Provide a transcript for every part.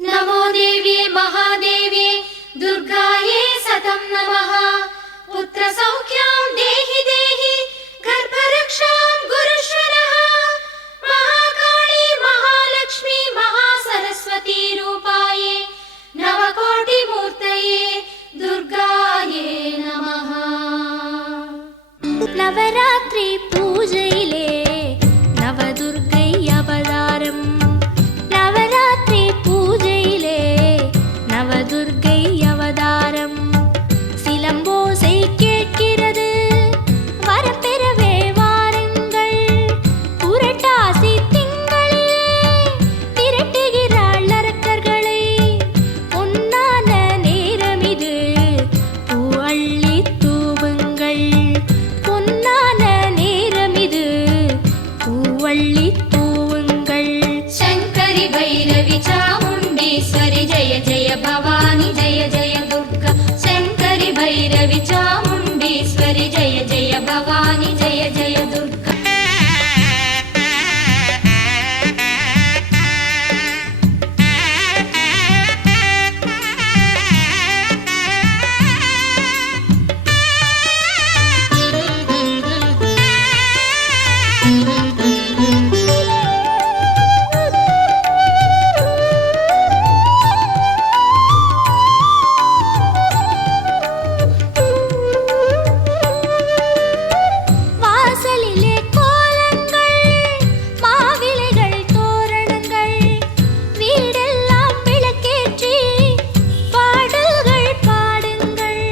नमो देव्ये महादेव्ये दुर्गाये सतं नमः। पुत्र सौख्यां देहि देहि गर्भरक्षां गुरुष्व नः। महाकाली महालक्ष्मी महासरस्वती रूपाये नवकोटिमूर्तये दुर्गाये नमः। नवरात्रि पूजैले नवदुर्गै अवतारम् नवरात्रि पूजैले नवदुर्गै अवतारम् சிலம்போசை கேட்கிறது வரம் பெறவே வாருங்கள் புரட்டாசி திங்களிலே திரட்டுகிறாள் அரக்கர்களை பொன்னான நேரம் இது பூ அள்ளி தூவுங்கள் பொன்னான நேரம் இது பூ அள்ளி தூவுங்கள் शंकरि भैरवि चामुण्डेश्वरि जय जय भवानी जय जय दुर्गा। शंकरि भैरवि चामुण्डेश्वरि जय जय भवानी जय जय दुर्गा। வாசலிலே கோலங்கள் மாவிலைகள் தோரணங்கள் வீடெல்லாம் விளக்கேற்றி பாடல்கள் பாடுங்கள்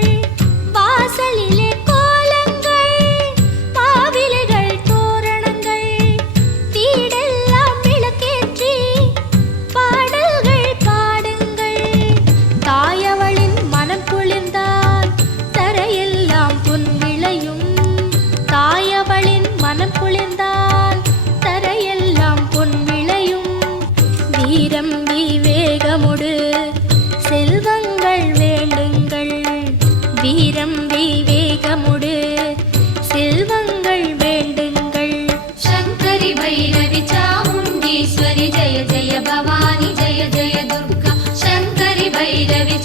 வாசலிலே கோலங்கள் மாவிலைகள் தோரணங்கள் வீடெல்லாம் விளக்கேற்றி பாடல்கள் பாடுங்கள் தாயவளின் மனம் குளிர்ந்தால் தரையெல்லாம் பொன் விளையும் தாயவளின் மனம் குளிர்ந்தால் தரையெல்லாம் பொன் விளையும் வீரம் விவேகமுடு செல்வங்கள் வேண்டுங்கள் வீரம் விவேகமுடு செல்வங்கள் வேண்டுங்கள் शंकरि भैरवि चामुण्डेश्वरि जय जय भवानी जय जय दुर्गा। शंकरि भैरवि